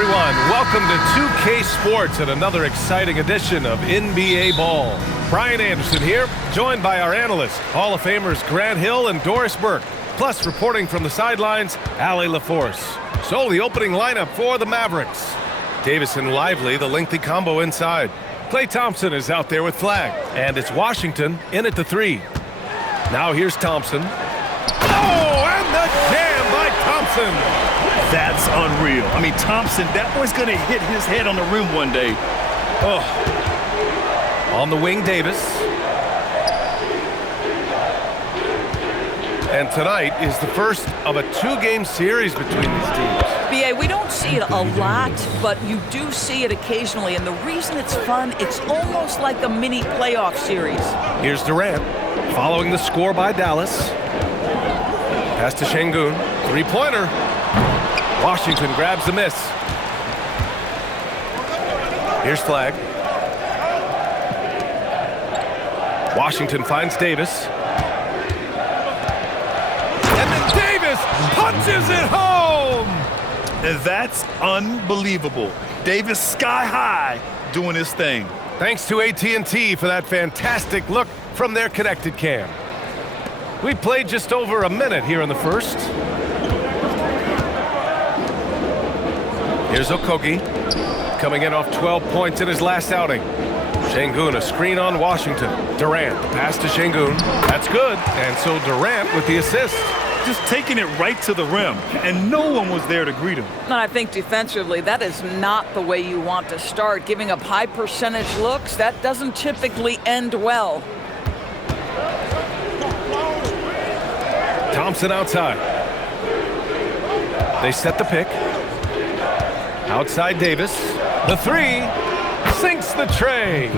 everyone. Welcome to 2K Sports and another exciting edition of NBA Ball. Brian Anderson here, joined by our analysts, Hall of Famers Grant Hill and Doris Burke. Plus, reporting from the sidelines, Allie LaForce. So, the opening lineup for the Mavericks. Davis and Lively, the lengthy combo inside. Klay Thompson is out there with Flag. And it's Washington in at the 3. Now here's Thompson. Oh, and the jam by Thompson. That's unreal. I mean, Thompson, that boy's going to hit his head on the rim one day. Oh. On the wing, Davis. And tonight is the first of a 2-game series between these teams. BA, we don't see it a lot, but you do see it occasionally. And the reason it's fun, it's almost like a mini playoff series. Here's Durant, following the score by Dallas. Pass to Şengün. Three-pointer. Washington grabs the miss. Here's Flag. Washington finds Davis. And then Davis punches it home! And that's unbelievable. Davis sky high doing his thing. Thanks to AT&T for that fantastic look from their connected cam. We played just over a minute here in the first. Here's Okogie, coming in off 12 points in his last outing. Şengün, a screen on Washington. Durant, pass to Şengün. That's good. And so Durant with the assist. Just taking it right to the rim, and no one was there to greet him. And I think defensively, that is not the way you want to start. Giving up high percentage looks, that doesn't typically end well. Thompson outside. They set the pick. Outside Davis. The 3 sinks the tray.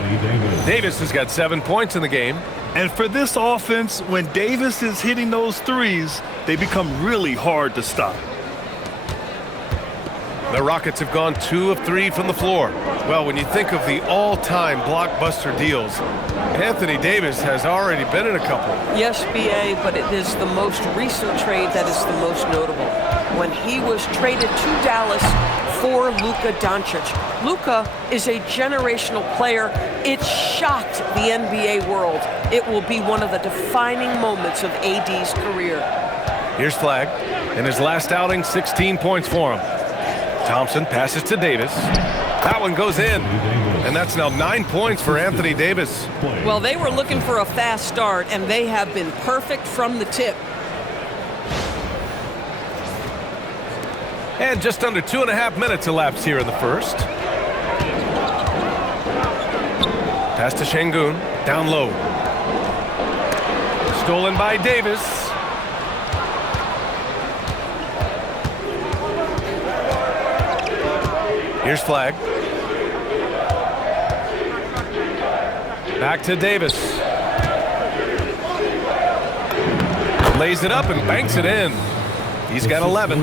Davis has got 7 points in the game. And for this offense, when Davis is hitting those threes, they become really hard to stop. The Rockets have gone 2 of 3 from the floor. Well, when you think of the all-time blockbuster deals, Anthony Davis has already been in a couple. Yes, BA, but it is the most recent trade that is the most notable. When he was traded to Dallas for Luka Doncic. Luka is a generational player. It shocked the NBA world. It will be one of the defining moments of AD's career. Here's Flag. In his last outing, 16 points for him. Thompson passes to Davis. That one goes in. And that's now 9 points for Anthony Davis. Well, they were looking for a fast start, and they have been perfect from the tip. And just under 2.5 minutes elapsed here in the first. Pass to Şengün, down low. Stolen by Davis. Here's Flag. Back to Davis. Lays it up and banks it in. He's got 11.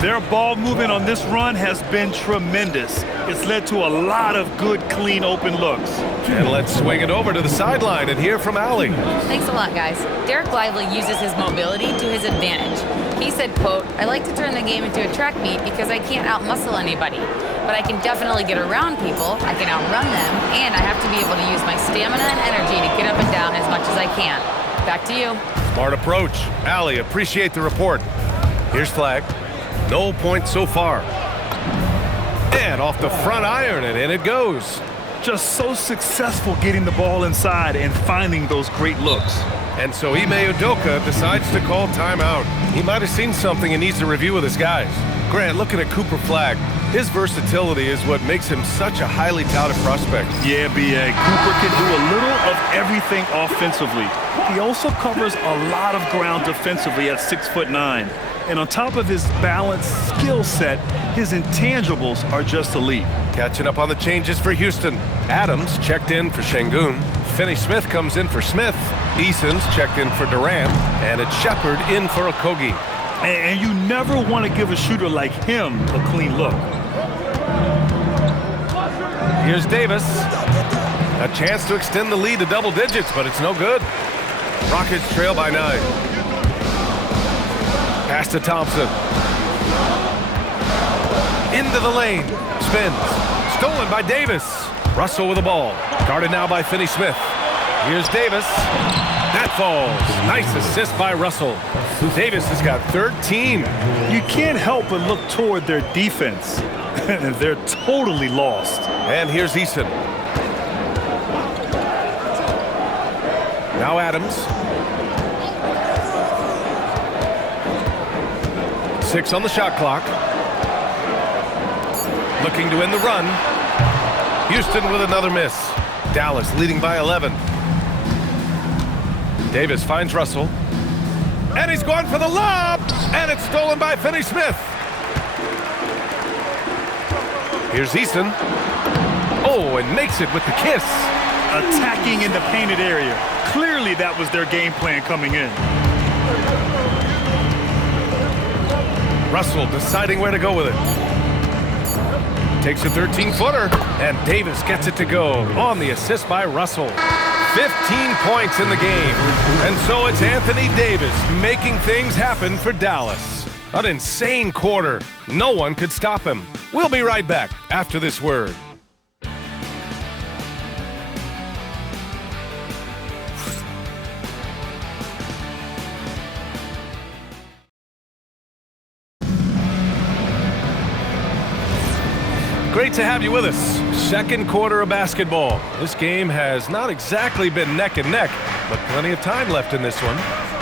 Their ball movement on this run has been tremendous. It's led to a lot of good, clean, open looks. And let's swing it over to the sideline and hear from Allie. Thanks a lot, guys. Derek Lively uses his mobility to his advantage. He said, quote, "I like to turn the game into a track meet because I can't out-muscle anybody. But I can definitely get around people, I can outrun them, and I have to be able to use my stamina and energy to get up and down as much as I can." Back to you. Smart approach. Allie, appreciate the report. Here's Flag. No points so far. And off the front iron, and in it goes. Just so successful getting the ball inside and finding those great looks. And so Ime Udoka decides to call timeout. He might have seen something and needs to review with his guys. Grant, looking at Cooper Flag, his versatility is what makes him such a highly touted prospect. Yeah, B.A. Cooper can do a little of everything offensively. He also covers a lot of ground defensively at 6'9". And on top of his balanced skill set, his intangibles are just elite. Catching up on the changes for Houston. Adams checked in for Şengün. Finney-Smith comes in for Smith. Eason's checked in for Durant. And it's Shepard in for Okogie. And you never want to give a shooter like him a clean look. Here's Davis. A chance to extend the lead to double digits, but it's no good. Rockets trail by 9. Pass to Thompson. Into the lane. Spins. Stolen by Davis. Russell with the ball. Guarded now by Finney-Smith. Here's Davis. That falls. Nice assist by Russell. Davis has got 13. You can't help but look toward their defense. They're totally lost. And here's Eason. Now Adams. 6 on the shot clock. Looking to end the run. Houston with another miss. Dallas leading by 11. Davis finds Russell. And he's going for the lob. And it's stolen by Finney-Smith. Here's Eason. Oh, and makes it with the kiss. Attacking in the painted area. Clearly that was their game plan coming in. Russell deciding where to go with it. Takes a 13-footer, and Davis gets it to go on the assist by Russell. 15 points in the game. And so it's Anthony Davis making things happen for Dallas. An insane quarter. No one could stop him. We'll be right back after this word. Great to have you with us. Second quarter of basketball. This game has not exactly been neck and neck, but plenty of time left in this one.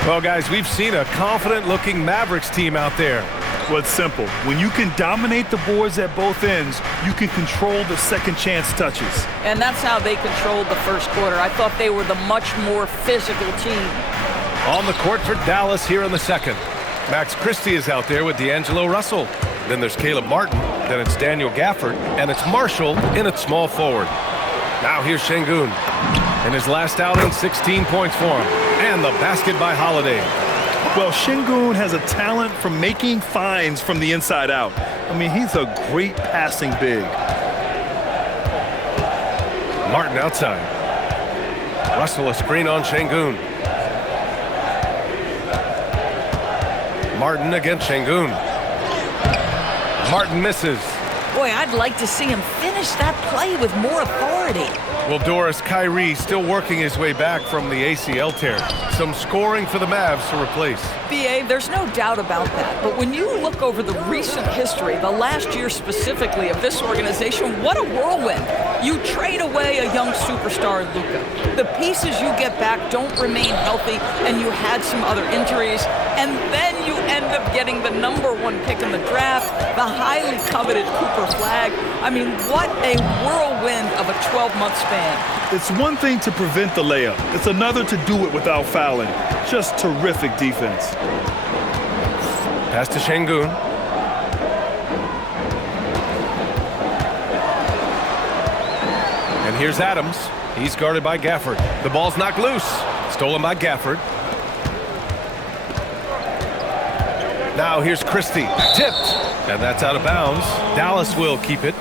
Well, guys, we've seen a confident-looking Mavericks team out there. Well, it's simple. When you can dominate the boards at both ends, you can control the second chance touches. And that's how they controlled the first quarter. I thought they were the much more physical team. On the court for Dallas here in the second. Max Christie is out there with D'Angelo Russell. Then there's Caleb Martin. Then it's Daniel Gafford. And it's Marshall in at small forward. Now here's Şengün. In his last outing, 16 points for him. And the basket by Holiday. Well, Şengün has a talent for making finds from the inside out. I mean, he's a great passing big. Martin outside. Russell a screen on Şengün. Martin against Şengün. Martin misses. Boy, I'd like to see him finish that play with more authority. Well, Doris, Kyrie still working his way back from the ACL tear. Some scoring for the Mavs to replace. BA, there's no doubt about that. But when you look over the recent history, the last year specifically of this organization, what a whirlwind. You trade away a young superstar, Luka. The pieces you get back don't remain healthy, and you had some other injuries. And then you end up getting the #1 pick in the draft, the highly coveted Cooper Flag. I mean, what a whirlwind of a 12-month span. It's one thing to prevent the layup. It's another to do it without fouling. Just terrific defense. Pass to Şengün. And here's Adams. He's guarded by Gafford. The ball's knocked loose. Stolen by Gafford. Now here's Christie. Tipped. And that's out of bounds. Dallas will keep it.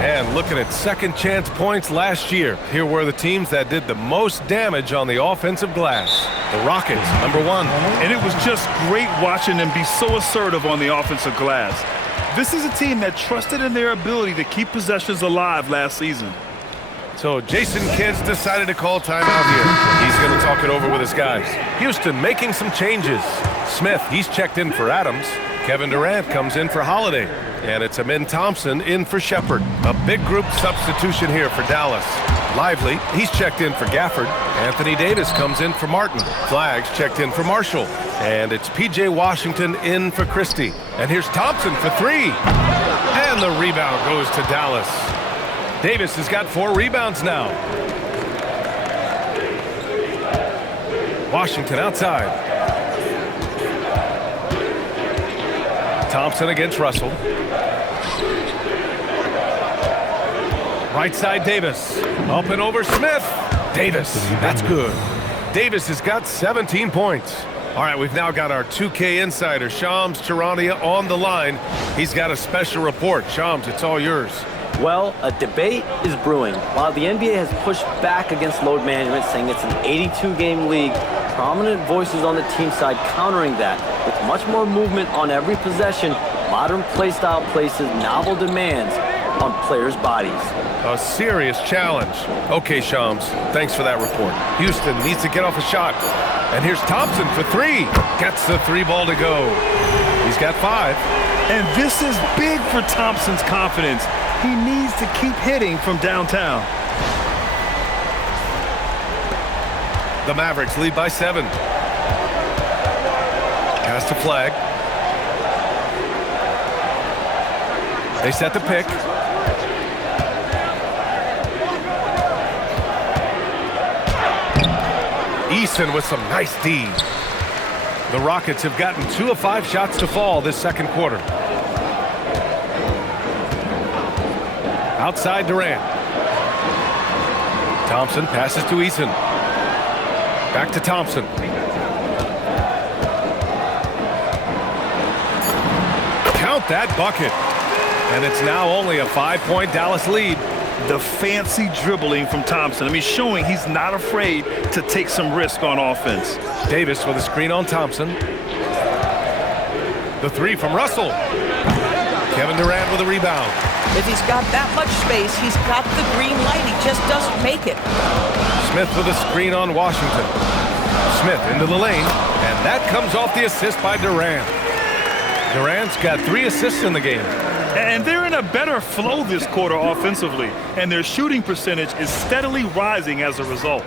And looking at second chance points last year, here were the teams that did the most damage on the offensive glass. The Rockets, #1. And it was just great watching them be so assertive on the offensive glass. This is a team that trusted in their ability to keep possessions alive last season. So Jason Kidd's decided to call timeout here. He's going to talk it over with his guys. Houston making some changes. Smith, he's checked in for Adams. Kevin Durant comes in for Holiday. And it's Amin Thompson in for Shepherd. A big group substitution here for Dallas. Lively, he's checked in for Gafford. Anthony Davis comes in for Martin. Flags checked in for Marshall. And it's P.J. Washington in for Christie. And here's Thompson for 3. And the rebound goes to Dallas. Davis has got 4 rebounds now. Washington outside. Thompson against Russell. Right side Davis. Up and over Smith. Davis, that's good. Davis has got 17 points. All right, we've now got our 2K insider, Shams Charania, on the line. He's got a special report. Shams, it's all yours. Well, a debate is brewing. While the NBA has pushed back against load management, saying it's an 82-game league, prominent voices on the team side countering that. With much more movement on every possession, Modern playstyle places novel demands on players' bodies. A serious challenge. Okay, Shams, thanks for that report. Houston needs to get off a shot. And here's Thompson for three. Gets the three ball to go. He's got 5. And this is big for Thompson's confidence. He needs to keep hitting from downtown. The Mavericks lead by 7. Pass to Flag. They set the pick. Eason with some nice D. The Rockets have gotten 2 of 5 shots to fall this second quarter. Outside Durant. Thompson passes to Eason. Back to Thompson. Count that bucket. And it's now only a 5-point Dallas lead. The fancy dribbling from Thompson. I mean, showing he's not afraid to take some risk on offense. Davis with a screen on Thompson. The 3 from Russell. Kevin Durant with a rebound. If he's got that much space, he's got the green light. He just doesn't make it. Smith with a screen on Washington. Smith into the lane, and that comes off the assist by Durant. Durant's got 3 assists in the game. And they're in a better flow this quarter offensively, and their shooting percentage is steadily rising as a result.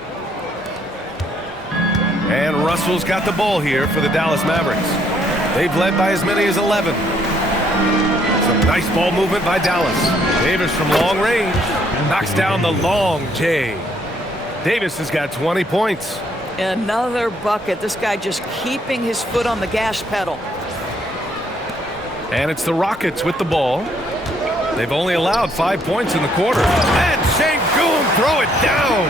And Russell's got the ball here for the Dallas Mavericks. They've led by as many as 11. Some nice ball movement by Dallas. Davis from long range knocks down the long J. Davis has got 20 points. Another bucket. This guy just keeping his foot on the gas pedal. And it's the Rockets with the ball. They've only allowed 5 points in the quarter. And Şengün throw it down.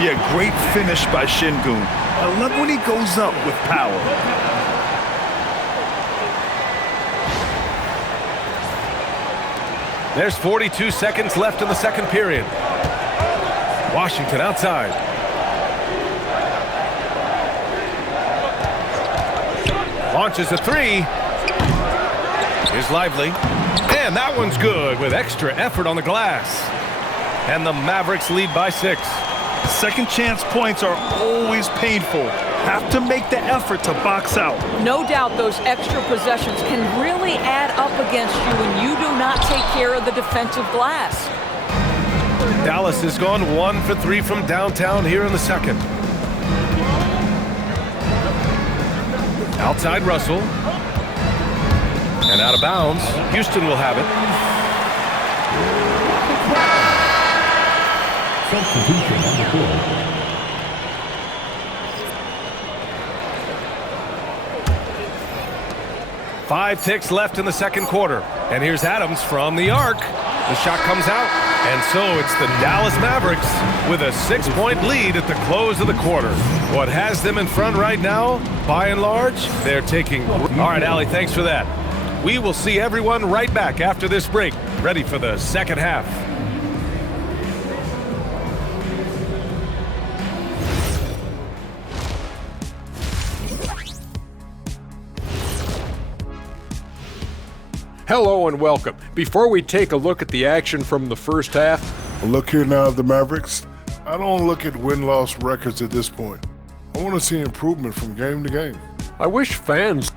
Yeah, great finish by Şengün. I love when he goes up with power. There's 42 seconds left in the second period. Washington outside. Launches a 3. Here's Lively. And that one's good with extra effort on the glass. And the Mavericks lead by 6. Second chance points are always painful. Have to make the effort to box out. No doubt those extra possessions can really add up against you when you do not take care of the defensive glass. Dallas has gone 1 for 3 from downtown here in the second. Outside Russell. And out of bounds. Houston will have it. Substitution on the court. 5 ticks left in the second quarter. And here's Adams from the arc. The shot comes out. And so it's the Dallas Mavericks with a 6-point lead at the close of the quarter. What has them in front right now, by and large, they're taking... All right, Allie, thanks for that. We will see everyone right back after this break, ready for the second half. Hello and welcome. Before we take a look at the action from the first half, Look here now at the Mavericks. I don't look at win-loss records at this point. I want to see improvement from game to game. I wish fans...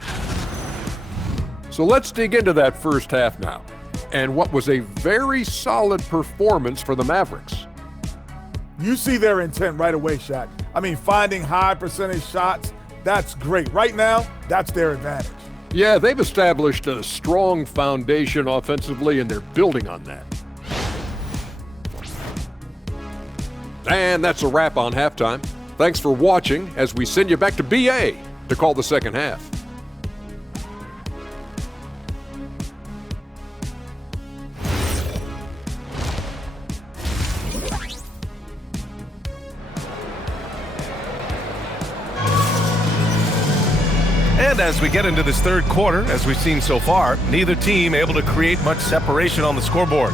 So let's dig into that first half now, and what was a very solid performance for the Mavericks. You see their intent right away, Shaq. I mean, finding high percentage shots, that's great. Right now, that's their advantage. Yeah, they've established a strong foundation offensively, and they're building on that. And that's a wrap on halftime. Thanks for watching as we send you back to BA to call the second half. And as we get into this third quarter, as we've seen so far, neither team able to create much separation on the scoreboard.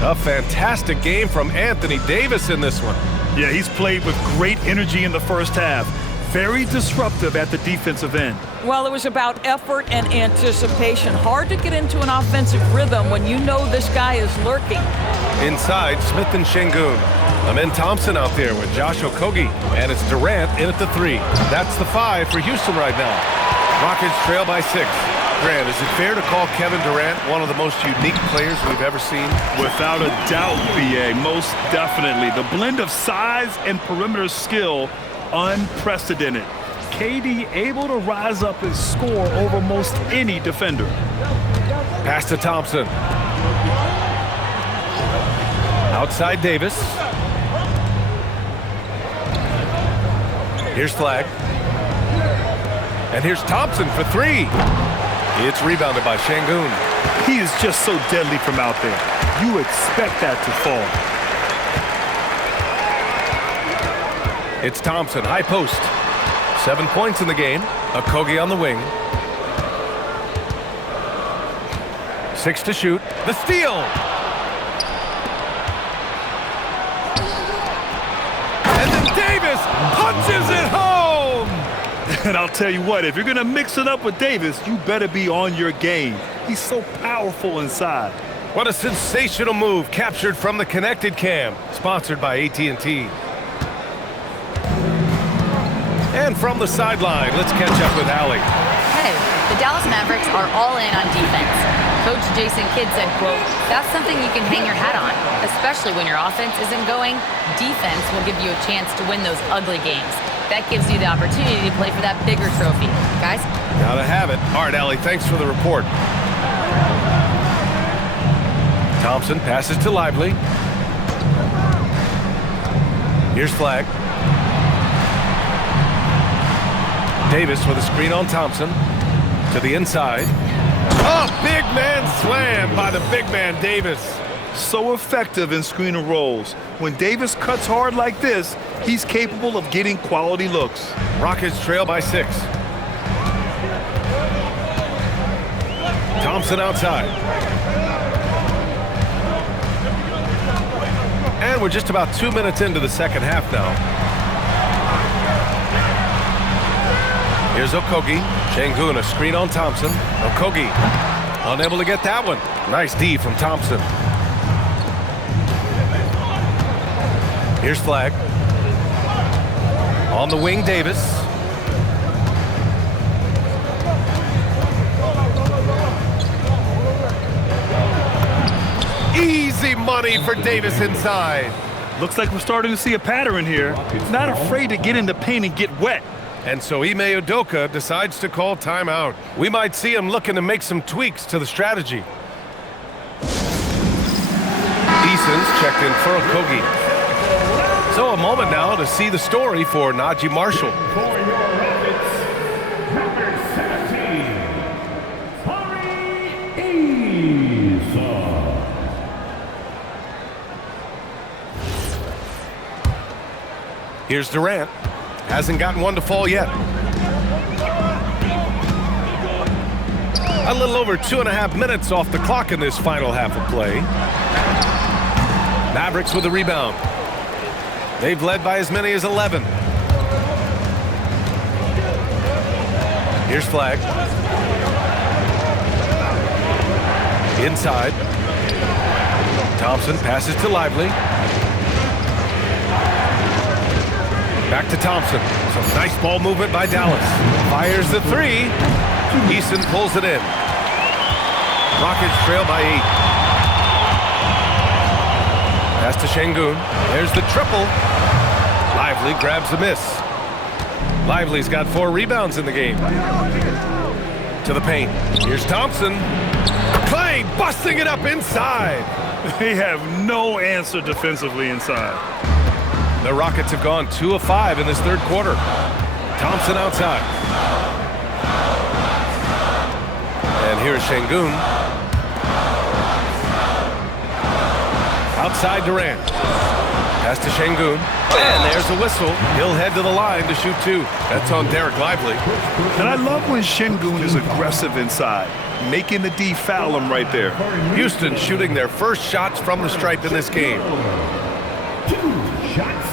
A fantastic game from Anthony Davis in this one. Yeah, he's played with great energy in the first half. very disruptive at the defensive end. Well, it was about effort and anticipation. Hard to get into an offensive rhythm when you know this guy is lurking. Inside, Smith and Şengün. Amen Thompson out there with Josh Okogie. And it's Durant in at the 3. That's the 5 for Houston right now. Rockets trail by 6. Grant, is it fair to call Kevin Durant one of the most unique players we've ever seen? Without a doubt, BA, most definitely. The blend of size and perimeter skill, unprecedented. KD able to rise up and score over most any defender. Pass to Thompson. Outside Davis. Here's Flagg. And here's Thompson for 3. It's rebounded by Şengün. He is just so deadly from out there. You expect that to fall. It's Thompson, high post. 7 points in the game. Okogie on the wing. 6 to shoot. The steal. And then Davis punches it home. And I'll tell you what, if you're going to mix it up with Davis, you better be on your game. He's so powerful inside. What a sensational move captured from the connected cam. Sponsored by AT&T. And from the sideline, let's catch up with Allie. Hey, the Dallas Mavericks are all in on defense. Coach Jason Kidd said, quote, "That's something you can hang your hat on, especially when your offense isn't going. Defense will give you a chance to win those ugly games. That gives you the opportunity to play for that bigger trophy." Guys? Gotta have it. All right, Allie, thanks for the report. Thompson passes to Lively. Here's Flagg. Davis with a screen on Thompson. To the inside. Oh, big man slam by the big man Davis. So effective in screen and rolls. When Davis cuts hard like this, he's capable of getting quality looks. Rockets trail by 6. Thompson outside. And we're just about 2 minutes into the second half now. Here's Okogie. Şengün, a screen on Thompson. Okogie unable to get that one. Nice D from Thompson. Here's Flagg. On the wing, Davis. Easy money for Davis inside. Looks like we're starting to see a pattern here. Not afraid to get in the paint and get wet. And so Ime Udoka decides to call timeout. We might see him looking to make some tweaks to the strategy. Eason's checked in for Okogie. So a moment now to see the story for Najee Marshall. For your Rockets, number 17, Here's Durant. Hasn't gotten one to fall yet. A little over 2.5 minutes off the clock in this final half of play. Mavericks with the rebound. They've led by as many as 11. Here's Flagg. Inside. Thompson passes to Lively. Back to Thompson. Some nice ball movement by Dallas. Fires the 3. Eason pulls it in. Rockets trail by 8. Pass to Şengün. There's the triple. Lively grabs the miss. Lively's got 4 rebounds in the game. To the paint. Here's Thompson. Clay busting it up inside. They have no answer defensively inside. The Rockets have gone 2 of 5 in this third quarter. Thompson outside. And here's Şengün. Outside Durant. Pass to Şengün. And there's a whistle. He'll head to the line to shoot 2. That's on Derek Lively. And I love when Şengün is aggressive inside, making the D foul him right there. Houston shooting their first shots from the stripe in this game. 2 shots.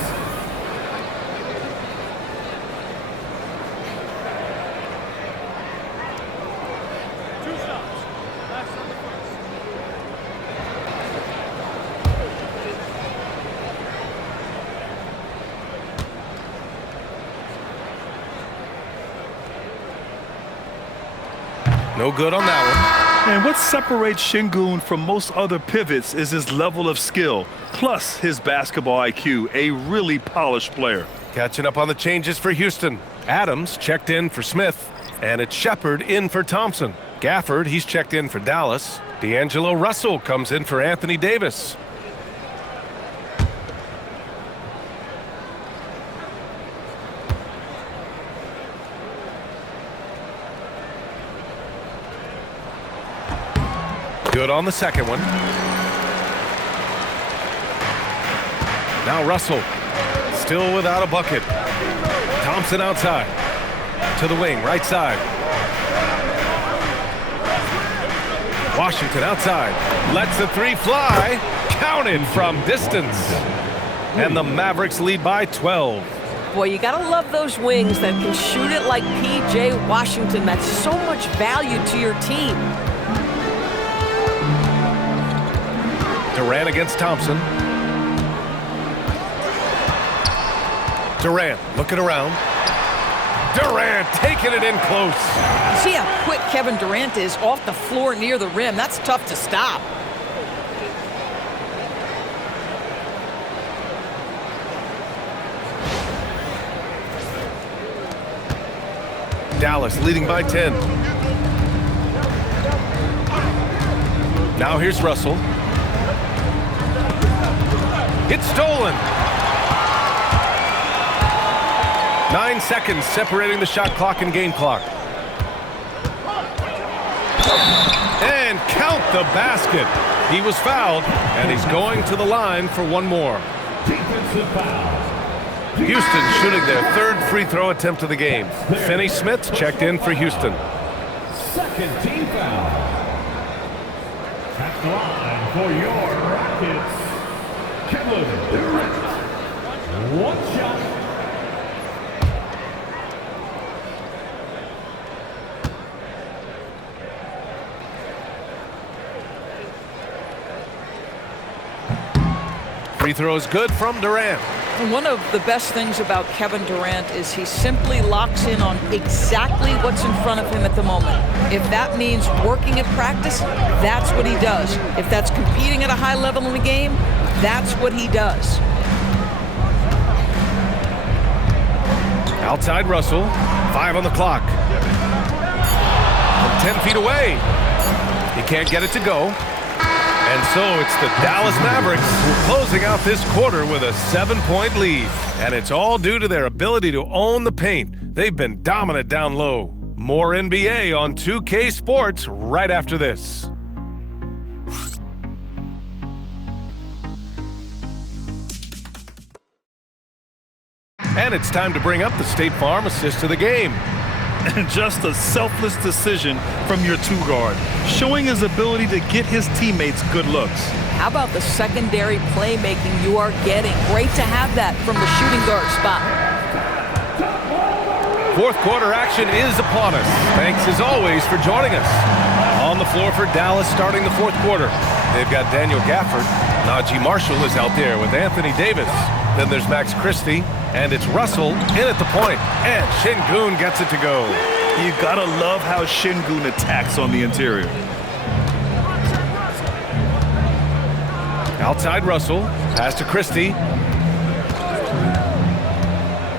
No good on that And what separates Şengün from most other pivots is his level of skill, plus his basketball IQ, a really polished player. one. Catching up on the changes for Houston. Adams checked in for Smith, and it's Shepard in for Thompson. Gafford, he's checked in for Dallas. D'Angelo Russell comes in for Anthony Davis. Good on the second one. Now Russell, still without a bucket. Thompson outside. To the wing, right side. Washington outside. Lets the three fly. Counted from distance. And the Mavericks lead by 12. Boy, you gotta love those wings that can shoot it like P.J. Washington. That's so much value to your team. Durant against Thompson. Durant looking around. Durant taking it in close. See how quick Kevin Durant is off the floor near the rim. That's tough to stop. Dallas leading by 10. Now here's Russell. It's stolen. 9 seconds separating the shot clock and game clock. And count the basket. He was fouled, and he's going to the line for one more. Defensive foul. Houston shooting their third free throw attempt of the game. Finney Smith checked in for Houston. Second team foul. At the line for your Rockets, Kevin Durant. One shot. Free throw is good from Durant. And one of the best things about Kevin Durant is he simply locks in on exactly what's in front of him at the moment. If that means working at practice, that's what he does. If that's competing at a high level in the game, that's what he does. Outside Russell, 5 on the clock. From 10 feet away. He can't get it to go. And so it's the Dallas Mavericks closing out this quarter with a 7-point lead. And it's all due to their ability to own the paint. They've been dominant down low. More NBA on 2K Sports right after this. And it's time to bring up the State Farm assist of the game. And just a selfless decision from your two-guard, showing his ability to get his teammates good looks. How about the secondary playmaking you are getting? Great to have that from the shooting guard spot. Fourth quarter action is upon us. Thanks as always for joining us. On the floor for Dallas starting the fourth quarter. They've got Daniel Gafford. Najee Marshall is out there with Anthony Davis. Then there's Max Christie, and it's Russell in at the point, and Şengün gets it to go. You gotta love how Şengün attacks on the interior. Outside Russell, pass to Christie.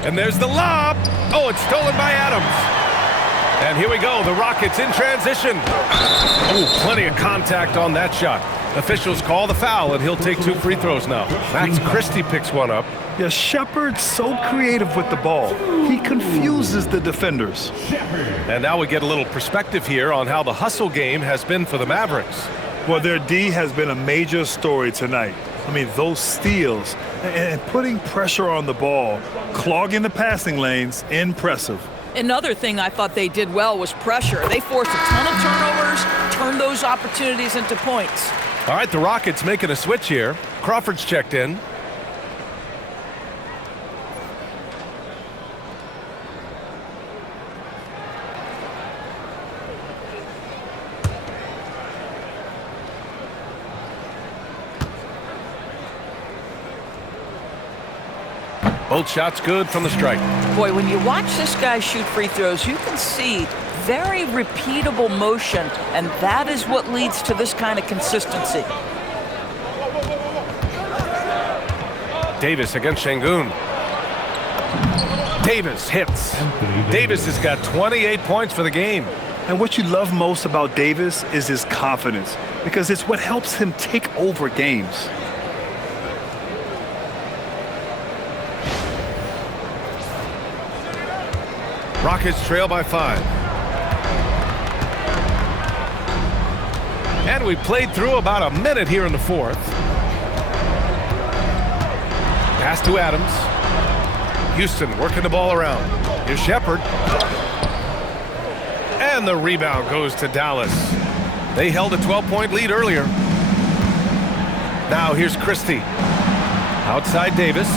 And there's the lob. Oh, it's stolen by Adams. And here we go, the Rockets in transition. Ooh, plenty of contact on that shot. Officials call the foul, and he'll take 2 free throws now. Max Christie picks one up. Yeah, Shepard's so creative with the ball. He confuses the defenders. And now we get a little perspective here on how the hustle game has been for the Mavericks. Well, their D has been a major story tonight. I mean, those steals and putting pressure on the ball, clogging the passing lanes, impressive. Another thing I thought they did well was pressure. They forced a ton of turnovers, turned those opportunities into points. All right, the Rockets making a switch here. Crawford's checked in. Both shots good from the strike. Boy, when you watch this guy shoot free throws, you can see very repeatable motion, and that is what leads to this kind of consistency. Davis against Şengün. Davis hits. Davis has got 28 points for the game. And what you love most about Davis is his confidence, because it's what helps him take over games. Rockets trail by 5. And we played through about a minute here in the fourth. Pass to Adams. Houston working the ball around. Here's Shepard. And the rebound goes to Dallas. They held a 12-point lead earlier. Now here's Christie. Outside Davis.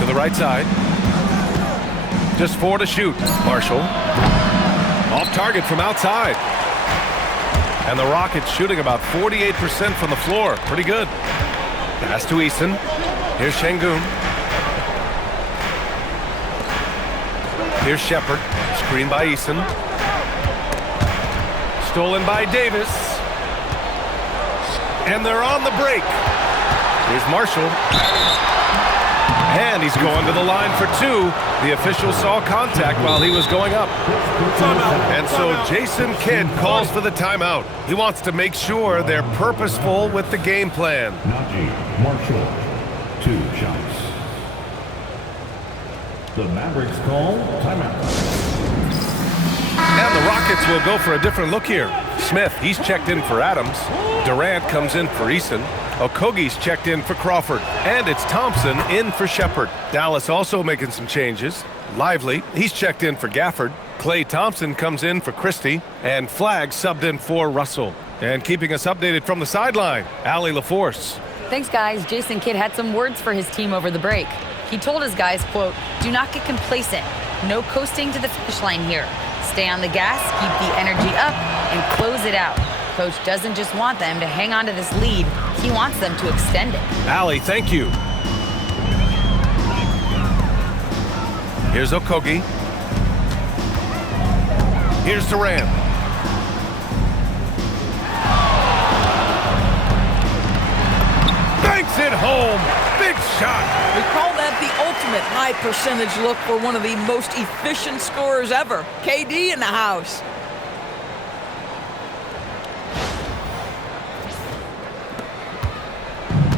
To the right side. Just 4 to shoot. Marshall. Off target from outside. And the Rockets shooting about 48% from the floor. Pretty good. Pass to Eason. Here's Şengün. Here's Shepard. Screen by Eason. Stolen by Davis. And they're on the break. Here's Marshall. And he's going to the line for 2. The official saw contact while he was going up. And so Jason Kidd calls for the timeout. He wants to make sure they're purposeful with the game plan. Najee Marshall, 2 shots. The Mavericks call timeout. And the Rockets will go for a different look here. Smith, he's checked in for Adams. Durant comes in for Eason. Okogie's checked in for Crawford. And it's Thompson in for Shepard. Dallas also making some changes. Lively, he's checked in for Gafford. Klay Thompson comes in for Christie. And Flagg subbed in for Russell. And keeping us updated from the sideline, Allie LaForce. Thanks, guys. Jason Kidd had some words for his team over the break. He told his guys, quote, "Do not get complacent. No coasting to the finish line here. Stay on the gas, keep the energy up, and close it out. Coach doesn't just want them to hang on to this lead. He wants them to extend it." Allie, thank you. Here's Okogie. Here's Durant. Banks it home. Big shot. We call that the ultimate high percentage look for one of the most efficient scorers ever. KD in the house.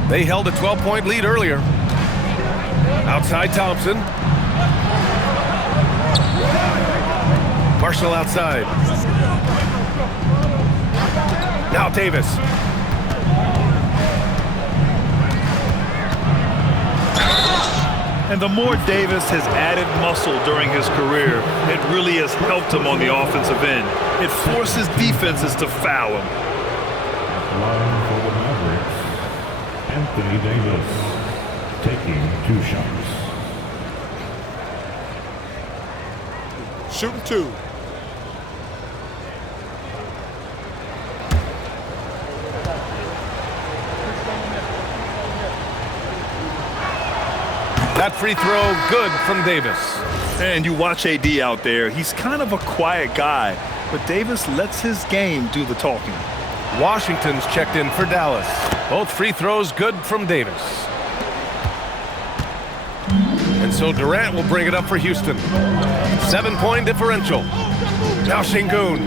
They held a 12-point lead earlier. Outside Thompson. Marshall outside. Now Davis. And the more Davis has added muscle during his career, it really has helped him on the offensive end. It forces defenses to foul him. Line for the Mavericks, Anthony Davis, taking 2 shots. Shooting 2. That free throw good from Davis. And you watch AD out there, he's kind of a quiet guy, but Davis lets his game do the talking. Washington's checked in for Dallas. Both free throws good from Davis. And so Durant will bring it up for Houston. 7-point differential. Now Şengün.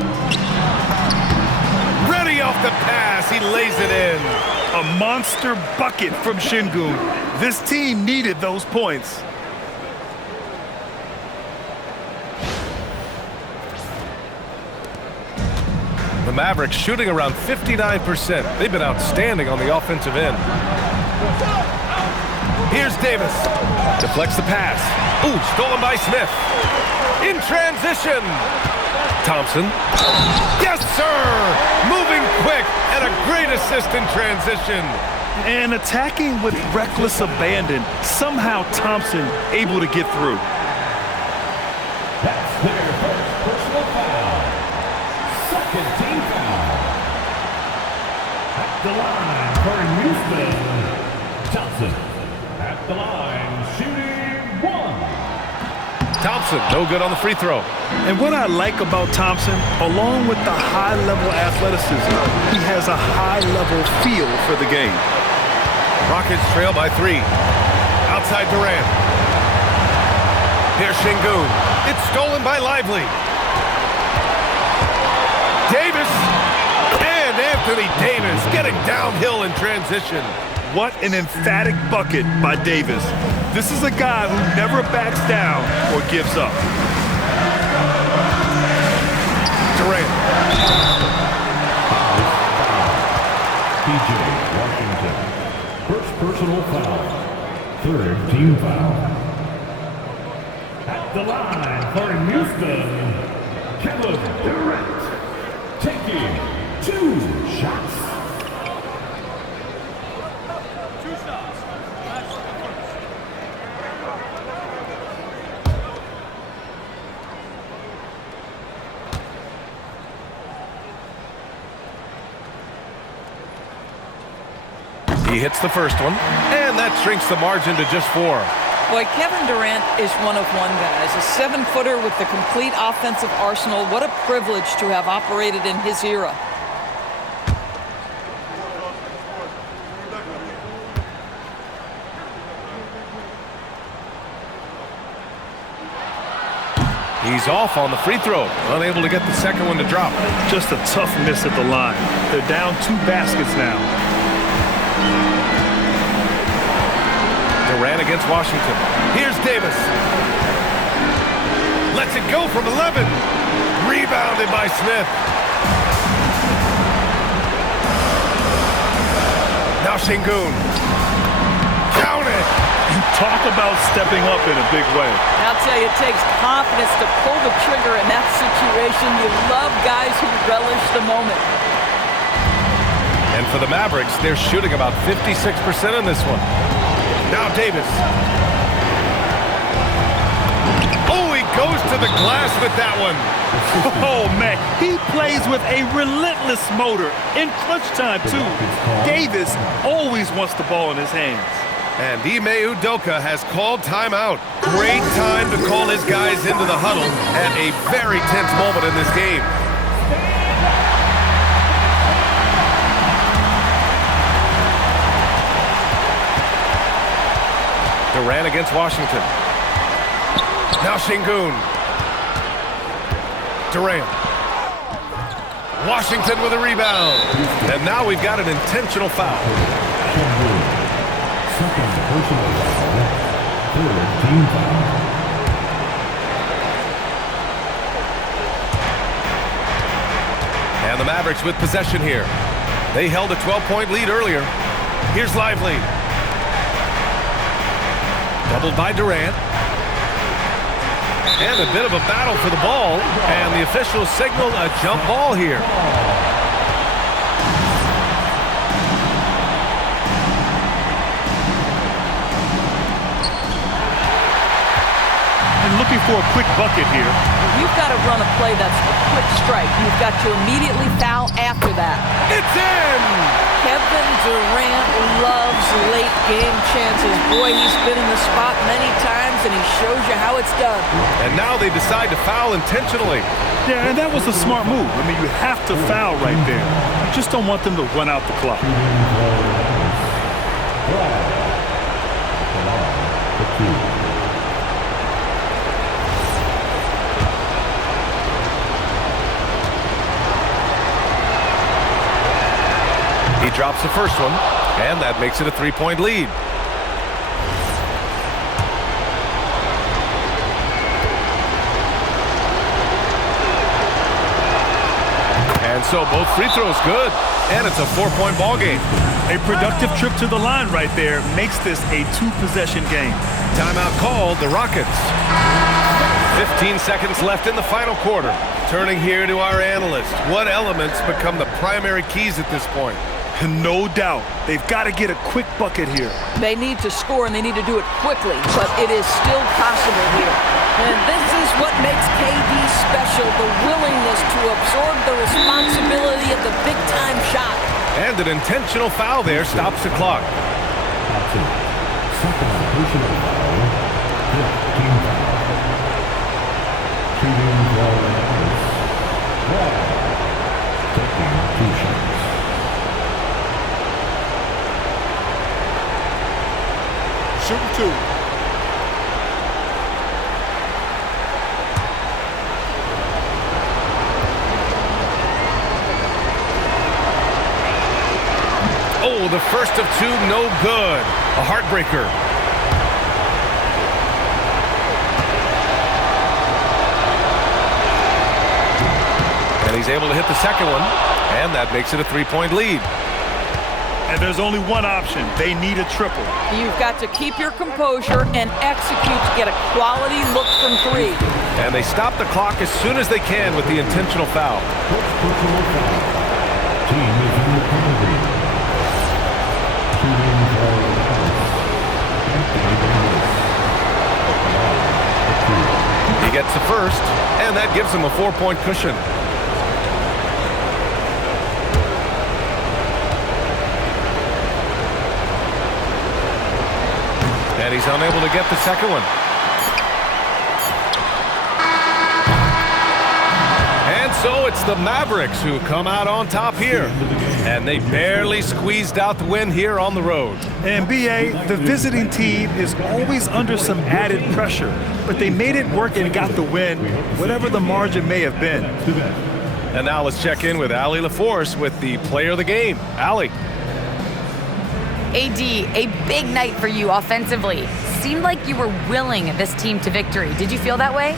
Ready off the pass, he lays it in. A monster bucket from Şengün. This team needed those points. The Mavericks shooting around 59%. They've been outstanding on the offensive end. Here's Davis. Deflects the pass. Ooh, stolen by Smith. In transition. Thompson. Yes, sir! Moving quick and a great assist in transition. And attacking with reckless abandon. Somehow Thompson able to get through. That's their first personal foul. Second team foul. At the line for Houston, Thompson. the line, shooting 1. Thompson, no good on the free throw. And what I like about Thompson, along with the high-level athleticism, he has a high-level feel for the game. Rockets trail by 3. Outside Durant. Here's Şengün. It's stolen by Lively. Davis. And Anthony Davis getting downhill in transition. What an emphatic bucket by Davis. This is a guy who never backs down or gives up. Durant. PJ Washington. First personal foul. Third team foul. At the line for Houston, Kevin Durant. Taking 2 shots. He hits the first one, and that shrinks the margin to just 4. Boy, Kevin Durant is one of one, guys. A 7-footer with the complete offensive arsenal. What a privilege to have operated in his era. He's off on the free throw, unable to get the second one to drop. Just a tough miss at the line. They're down 2 baskets now. Durant against Washington. Here's Davis. Lets it go from 11. Rebounded by Smith. Now Şengün. Count it. Talk about stepping up in a big way. I'll tell you, it takes confidence to pull the trigger in that situation. You love guys who relish the moment. And for the Mavericks, they're shooting about 56% in this one. Now Davis. Oh, he goes to the glass with that one. Oh, man. He plays with a relentless motor in clutch time, too. Davis always wants the ball in his hands. And Ime Udoka has called timeout. Great time to call his guys into the huddle at a very tense moment in this game. Durant against Washington. Now Şengün. Durant. Washington with a rebound. And now we've got an intentional foul. Second personal foul. Third team foul. And the Mavericks with possession here. They held a 12-point lead earlier. Here's Lively. Doubled by Durant. And a bit of a battle for the ball. And the officials signal a jump ball here. And looking for a quick bucket here. You've got to run a play that's a quick strike. You've got to immediately foul after that. It's in! Kevin Durant loves late game chances. Boy, he's been in the spot many times, and he shows you how it's done. And now they decide to foul intentionally. Yeah, and that was a smart move. I mean, you have to foul right there. You just don't want them to run out the clock. He drops the first one, and that makes it a 3-point lead. And so both free throws good, and it's a 4-point ball game. A productive trip to the line right there makes this a 2-possession game. Timeout called, the Rockets. 15 seconds left in the final quarter. Turning here to our analyst. What elements become the primary keys at this point? No doubt. They've got to get a quick bucket here. They need to score, and they need to do it quickly, but it is still possible here. And this is what makes KD special, the willingness to absorb the responsibility of the big-time shot. And an intentional foul there stops the clock. Second personal foul. Fifth team foul. Shooting foul. Ball. Taking 2 shots. Shooting 2. Oh, the first of 2, no good. A heartbreaker. And he's able to hit the second one, and that makes it a 3-point lead. And there's only one option. They need a triple. You've got to keep your composure and execute to get a quality look from 3. And they stop the clock as soon as they can with the intentional foul. First personal foul. Team is in the penalty. Shooting foul. He gets the first, and that gives him a 4-point cushion. And he's unable to get the second one. And so it's the Mavericks who come out on top here. And they barely squeezed out the win here on the road. And BA, the visiting team is always under some added pressure, but they made it work and got the win, whatever the margin may have been. And now let's check in with Allie LaForce with the player of the game. Allie. AD, a big night for you offensively. Seemed like you were willing this team to victory. Did you feel that way?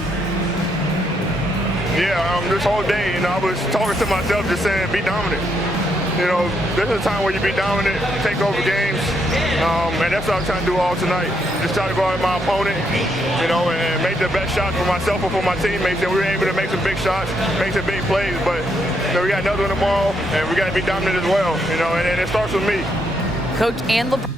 Yeah, this whole day, I was talking to myself just saying, be dominant. This is a time where you be dominant, take over games, and that's what I was trying to do all tonight. Just try to go out at my opponent, and make the best shots for myself and for my teammates, and we were able to make some big shots, make some big plays, but we got another one tomorrow, and we got to be dominant as well, and it starts with me. Coach and LeBron.